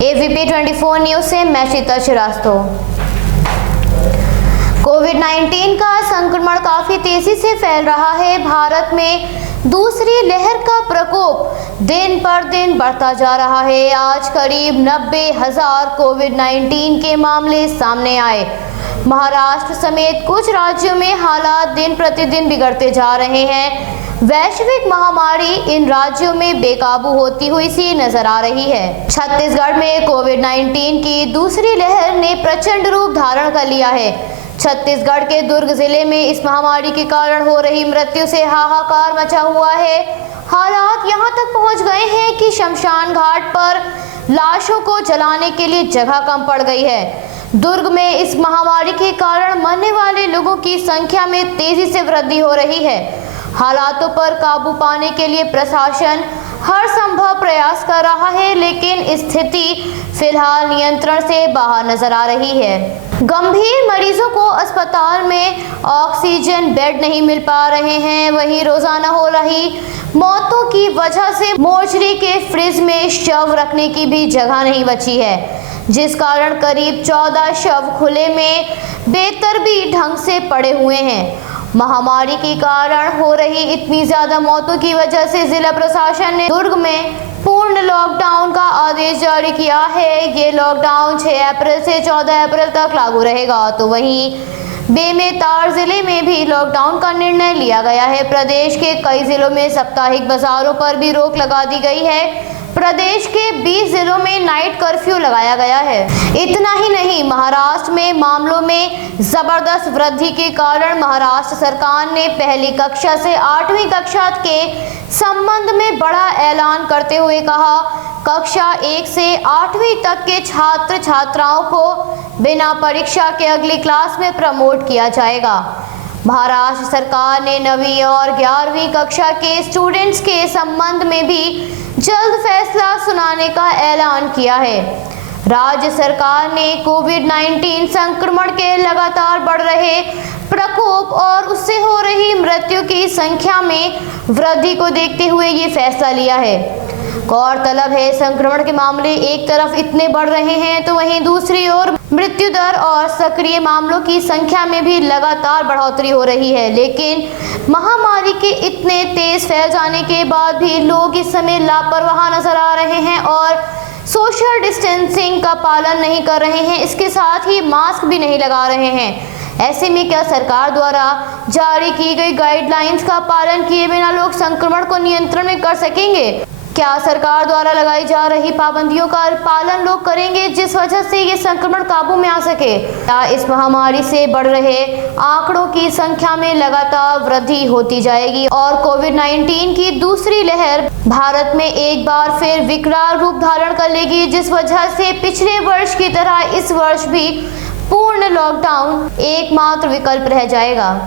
AVP 24 news से मैं शीतल श्रीवास्तव। कोविड-19 का संक्रमण काफी तेजी से फैल रहा है। भारत में दूसरी लहर का प्रकोप दिन पर दिन बढ़ता जा रहा है। आज करीब 90,000 कोविड-19 के मामले सामने आए। महाराष्ट्र समेत कुछ राज्यों में हालात दिन प्रतिदिन बिगड़ते जा रहे हैं। वैश्विक महामारी इन राज्यों में बेकाबू होती हुई सी नजर आ रही है। छत्तीसगढ़ में कोविड-19 की दूसरी लहर ने प्रचंड रूप धारण कर लिया है। छत्तीसगढ़ के दुर्ग जिले में इस महामारी के कारण हो रही मृत्यु से हाहाकार मचा हुआ है। हालात यहां तक पहुंच गए हैं कि शमशान घाट पर लाशों को जलाने के लिए जगह कम पड़ गई है। दुर्ग में इस महामारी के कारण मरने वाले लोगों की संख्या में तेजी से वृद्धि हो रही है। हालातों पर काबू पाने के लिए प्रशासन हर संभव प्रयास कर रहा है, लेकिन स्थिति फिलहाल नियंत्रण से बाहर नजर आ रही है। गंभीर मरीजों को अस्पताल में ऑक्सीजन बेड नहीं मिल पा रहे हैं। वहीं रोजाना हो रही मौतों की वजह से मोर्चरी के फ्रिज में शव रखने की भी जगह नहीं बची है, जिस कारण करीब 14 शव खुले में बेतरतीब ढंग से पड़े हुए हैं। महामारी के कारण हो रही इतनी ज्यादा मौतों की वजह से जिला प्रशासन ने दुर्ग में पूर्ण लॉकडाउन का आदेश जारी किया है। ये लॉकडाउन 6 अप्रैल से 14 अप्रैल तक लागू रहेगा। तो वहीं बेमेतरता जिले में भी लॉकडाउन का निर्णय लिया गया है। प्रदेश के कई जिलों में साप्ताहिक बाजारों पर भी रोक लगा दी गई है। प्रदेश के 20 जिलों में नाइट कर्फ्यू लगाया गया है। इतना ही नहीं, महाराष्ट्र में मामलों में जबरदस्त वृद्धि के कारण महाराष्ट्र सरकार ने पहली कक्षा से 8वीं कक्षा के संबंध में बड़ा ऐलान करते हुए कहा, कक्षा 1 से 8वीं तक के छात्र छात्राओं को बिना परीक्षा के अगली क्लास में प्रमोट किया जाएगा। महाराष्ट्र सरकार ने 9वीं और 11वीं कक्षा के स्टूडेंट्स के संबंध में भी जल्द फैसला सुनाने का ऐलान किया है। राज्य सरकार ने कोविड-19 संक्रमण के लगातार बढ़ रहे प्रकोप और उससे हो रही मृत्यु की संख्या में वृद्धि को देखते हुए ये फैसला लिया है। गौरतलब है, संक्रमण के मामले एक तरफ इतने बढ़ रहे हैं तो वहीं दूसरी ओर मृत्यु दर और सक्रिय मामलों की संख्या में भी लगातार बढ़ोतरी हो रही है। लेकिन महामारी के इतने तेज फैल जाने के बाद भी लोग इस समय लापरवाह नजर आ रहे हैं और सोशल डिस्टेंसिंग का पालन नहीं कर रहे हैं। इसके साथ ही मास्क भी नहीं लगा रहे हैं। ऐसे में क्या सरकार द्वारा जारी की गई गाइडलाइंस का पालन किए बिना लोग संक्रमण को नियंत्रण में कर सकेंगे? क्या सरकार द्वारा लगाई जा रही पाबंदियों का पालन लोग करेंगे, जिस वजह से ये संक्रमण काबू में आ सके? क्या इस महामारी से बढ़ रहे आंकड़ों की संख्या में लगातार वृद्धि होती जाएगी और कोविड-19 की दूसरी लहर भारत में एक बार फिर विकराल रूप धारण कर लेगी, जिस वजह से पिछले वर्ष की तरह इस वर्ष भी पूर्ण लॉकडाउन एकमात्र विकल्प रह जाएगा?